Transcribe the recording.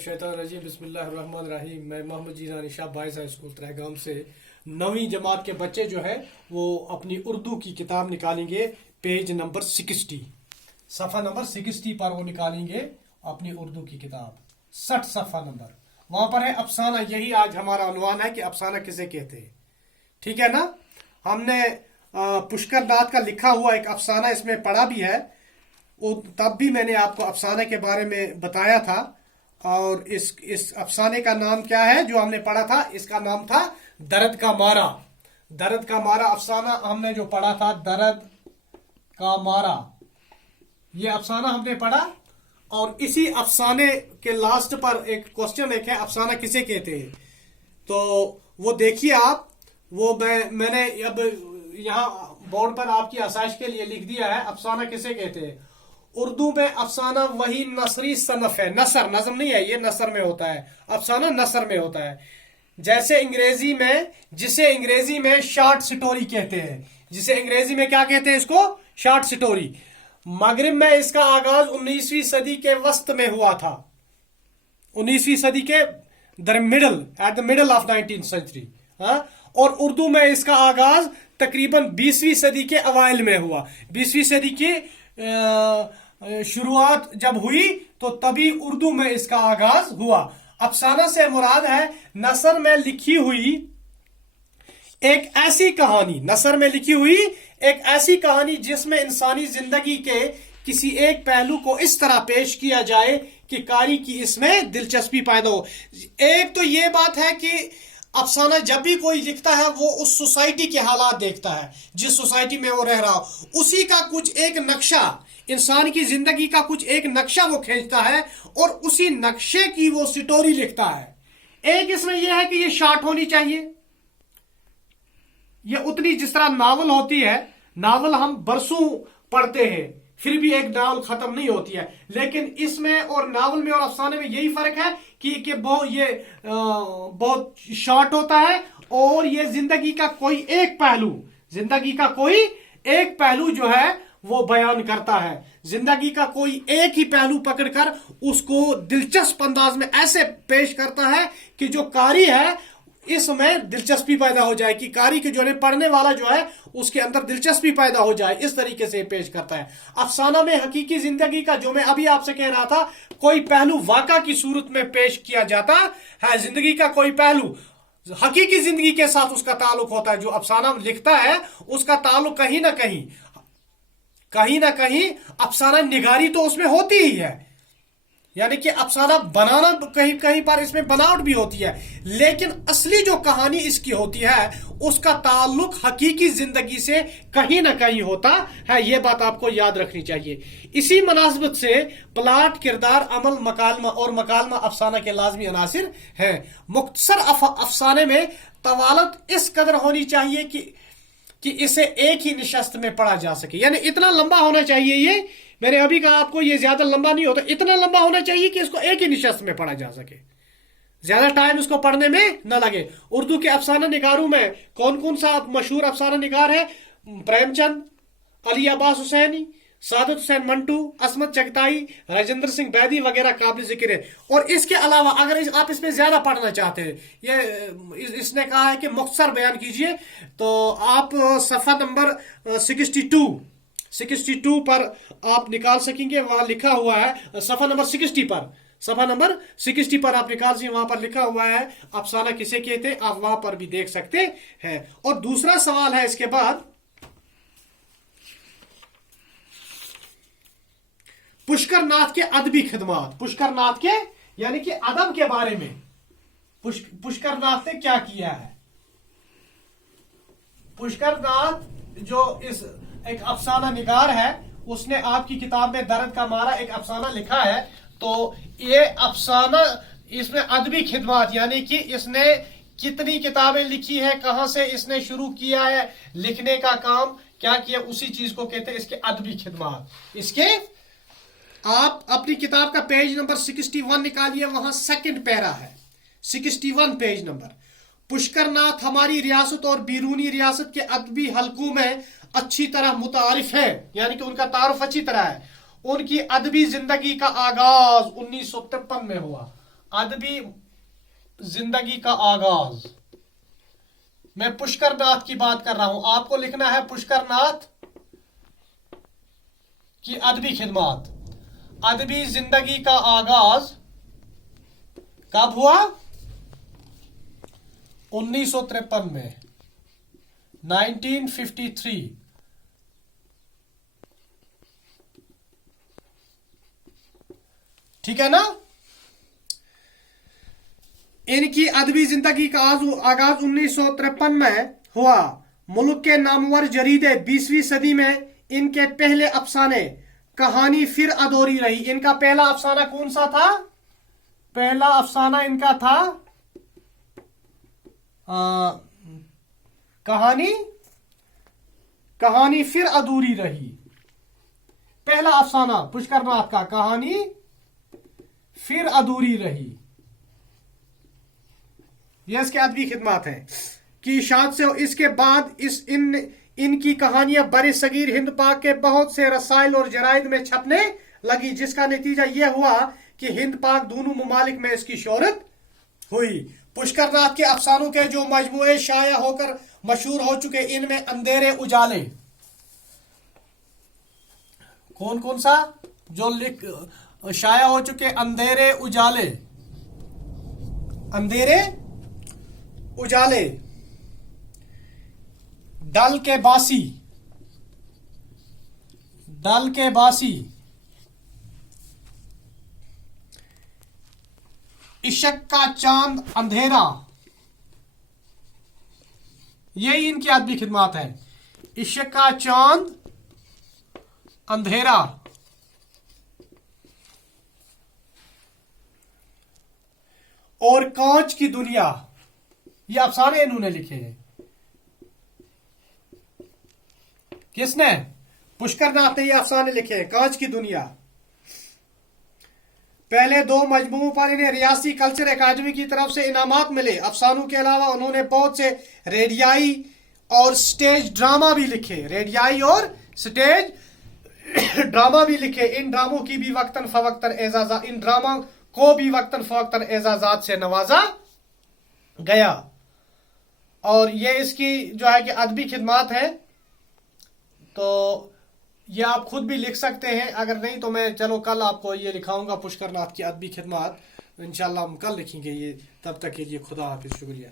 शैतान रजीम बिस्मिल्लाहिर्रहमानिर्रहीम। मैं मोहम्मद जीना निशा बॉयज हाई स्कूल तरहेगाम से 9वीं जमात के बच्चे जो है वो अपनी उर्दू की किताब निकालेंगे। पेज नंबर 60, सफ़ा नंबर 60 पर वो निकालेंगे अपनी उर्दू की किताब। 60 सफ़ा नंबर, वहां पर है अफसाना। यही आज हमारा उन्वान है कि अफसाना किसे कहते हैं। ठीक है ना। हमने पुष्कर नाथ का लिखा हुआ एक अफसाना इसमें पढ़ा भी है, तब भी मैंने आपको अफसाने के बारे में बताया था। और इस अफसाने का नाम क्या है जो हमने पढ़ा था? इसका नाम था दर्द का मारा। दर्द का मारा अफसाना हमने जो पढ़ा था, दर्द का मारा, ये अफसाना हमने पढ़ा। और इसी अफसाने के लास्ट पर एक क्वेश्चन एक है, अफसाना किसे कहते हैं। तो वो देखिए आप, वो मैंने अब यहाँ बोर्ड पर आपकी आसाइश के लिए लिख दिया है। अफसाना किसे कहते हैं? उर्दू में अफसाना वही नसरी सनफ है। नसर नज़म नहीं है, ये नसर में होता है। अफसाना नसर में होता है। जैसे अंग्रेजी में, जिसे अंग्रेजी में शॉर्ट स्टोरी कहते हैं, जिसे अंग्रेजी में क्या कहते हैं? इसको शॉर्ट स्टोरी। मगरिब में इसका आगाज 19वीं सदी के वस्त में हुआ था। 19वीं सदी के middle, at the middle of 19th century. और उर्दू में इसका आगाज तकरीबन 20वीं सदी के अवाइल में हुआ। 20वीं सदी की शुरुआत जब हुई तो तभी उर्दू में इसका आगाज हुआ। अफसाना से मुराद है नसर में लिखी हुई एक ऐसी कहानी, नसर में लिखी हुई एक ऐसी कहानी जिसमें इंसानी जिंदगी के किसी एक पहलू को इस तरह पेश किया जाए कि कारी की इसमें दिलचस्पी पैदा हो। एक तो ये बात है कि अफसाना जब भी कोई लिखता है वो उस सोसाइटी के हालात देखता है, जिस सोसाइटी में वो रह रहा हो, उसी का कुछ एक नक्शा, इंसान की जिंदगी का कुछ एक नक्शा वो खींचता है और उसी नक्शे की वो स्टोरी लिखता है। एक इसमें यह है कि ये शॉर्ट होनी चाहिए, ये उतनी जिस तरह नावल होती है, नावल हम बरसों पढ़ते हैं फिर भी एक नावल खत्म नहीं होती है। लेकिन इसमें और नावल में और अफसाने में यही फर्क है कि बहुत शॉर्ट होता है और ये जिंदगी का कोई एक पहलू, जिंदगी का कोई एक पहलू जो है वो बयान करता है। जिंदगी का कोई एक ही पहलू पकड़कर उसको दिलचस्प अंदाज में ऐसे पेश करता है कि जो कारी है इसमें दिलचस्पी पैदा हो जाए, कि कारी के जो है पढ़ने वाला जो है उसके अंदर दिलचस्पी पैदा हो जाए। इस तरीके से पेश करता है। अफसाना में हकीकी जिंदगी का, जो मैं अभी आपसे कह रहा था, कोई पहलू वाक़ा की सूरत में पेश किया जाता है। जिंदगी का कोई पहलू हकीकी जिंदगी के साथ उसका ताल्लुक होता है। जो अफसाना लिखता है उसका ताल्लुक कहीं ना कहीं अफसाना निगारी तो उसमें होती ही है, यानी कि अफसाना बनाना कहीं कहीं पर इसमें बनावट भी होती है, लेकिन असली जो कहानी इसकी होती है उसका ताल्लुक हकीकी जिंदगी से कहीं ना कहीं होता है। यह बात आपको याद रखनी चाहिए। इसी मुनासिबत से प्लाट, किरदार, अमल, मकालमा और मकालमा अफसाना के लाजमी अनासिर हैं। मुख्तसर अफसाने में तवालत इस कदर होनी चाहिए कि इसे एक ही निशस्त में पढ़ा जा सके, यानी इतना लंबा होना चाहिए। ये मैंने अभी कहा आपको, ये ज्यादा लंबा नहीं होता, इतना लंबा होना चाहिए कि इसको एक ही निशस्त में पढ़ा जा सके, ज्यादा टाइम इसको पढ़ने में न लगे। उर्दू के अफसाना निगारों में कौन कौन सा मशहूर अफसाना निगार है? प्रेमचंद, अली अब्बास हुसैनी, सादत हुसैन मंटू, असमत चगताई, राजेंद्र सिंह बैदी वगैरह काबिल जिक्र है। और इसके अलावा अगर आप इसमें ज्यादा पढ़ना चाहते हैं, ये इसने कहा है कि मुख्तसर बयान कीजिए, तो आप सफ़ा नंबर 62 पर आप निकाल सकेंगे। वहां लिखा हुआ है सफ़ा नंबर 60 पर, सफ़ा नंबर 60 पर आप निकाल सकेंगे, वहां पर लिखा हुआ है अफसाना किसे कहते हैं, आप वहां पर भी देख सकते हैं। और दूसरा सवाल है इसके बाद, पुष्कर नाथ के अदबी खिदमात, पुष्कर नाथ के यानी कि अदब के बारे में पुष्कर नाथ ने क्या किया है। पुष्कर नाथ जो इस एक अफसाना निगार है, उसने आपकी किताब में दर्द का मारा एक अफसाना लिखा है। तो ये अफसाना, इसमें अदबी खिदमात यानी कि इसने कितनी किताबें लिखी है, कहां से इसने शुरू किया है लिखने का काम, क्या किया, उसी चीज को कहते हैं इसके अदबी खिदमात। इसके आप अपनी किताब का पेज नंबर 61 निकालिए, वहां सेकंड पैरा है, 61 पेज नंबर। पुष्कर नाथ हमारी रियासत और बैरूनी रियासत के अदबी हलकों में अच्छी तरह मुतारिफ है, यानी कि उनका तारुफ अच्छी तरह है। उनकी अदबी जिंदगी का आगाज 1953 में हुआ। ادبی زندگی کا آغاز. میں پشکر ناتھ کی بات کر رہا ہوں. آپ کو لکھنا ہے پشکر ناتھ کی ادبی خدمات. ادبی زندگی کا آغاز کب ہوا؟ 1953 میں. 1953. ٹھیک ہے نا. ان کی ادبی زندگی کا آغاز 1953 میں ہوا. ملک کے نامور جریدے 20ویں صدی میں ان کے پہلے افسانے کہانی پھر ادھوری رہی. ان کا پہلا افسانہ کون سا تھا؟ پہلا افسانہ ان کا تھا کہانی پھر ادھوری رہی. پہلا افسانہ پشکر ناتھ کا کہانی پھر ادھوری رہی. یہ اس کے ادبی خدمات ہیں کی اشاعت سے. اس کے بعد ان کی کہانیاں بر صغیر ہند پاک کے بہت سے رسائل اور جرائد میں چھپنے لگی، جس کا نتیجہ یہ ہوا کہ ہند پاک دونوں ممالک میں اس کی شہرت ہوئی. پشکر ناتھ کے افسانوں کے جو مجموعے شائع ہو کر مشہور ہو چکے، ان میں اندھیرے اجالے. کون کون سا جو شائع ہو چکے؟ اندھیرے اجالے. اندھیرے اجالے. ڈل کے باسی. ڈل کے باسی. عشق کا چاند اندھیرا. یہی ان کی ادبی خدمات ہیں. عشق کا چاند اندھیرا. اور کانچ کی دنیا. یہ افسانے انہوں نے لکھے ہیں. کس نے؟ پشکر ناتھ نے یہ افسانے لکھے ہیں. کانچ کی دنیا. پہلے 2 مجموعوں پر انہیں ریاسی کلچر اکیڈمی کی طرف سے انعامات ملے. افسانوں کے علاوہ انہوں نے بہت سے ریڈیائی اور سٹیج ڈرامہ بھی لکھے. ریڈیائی اور سٹیج ڈرامہ بھی لکھے. ان ڈراموں کی بھی وقتاً فوقتاً اعزازات ان ڈرامہ کو بھی وقتاً فوقتاً اعزازات سے نوازا گیا. اور یہ اس کی جو ہے کہ ادبی خدمات ہیں. تو یہ آپ خود بھی لکھ سکتے ہیں. اگر نہیں تو میں چلو کل آپ کو یہ لکھاؤں گا پشکر ناتھ کی ادبی خدمات. انشاءاللہ ہم کل لکھیں گے یہ. تب تک کے لیے خدا حافظ. شکریہ.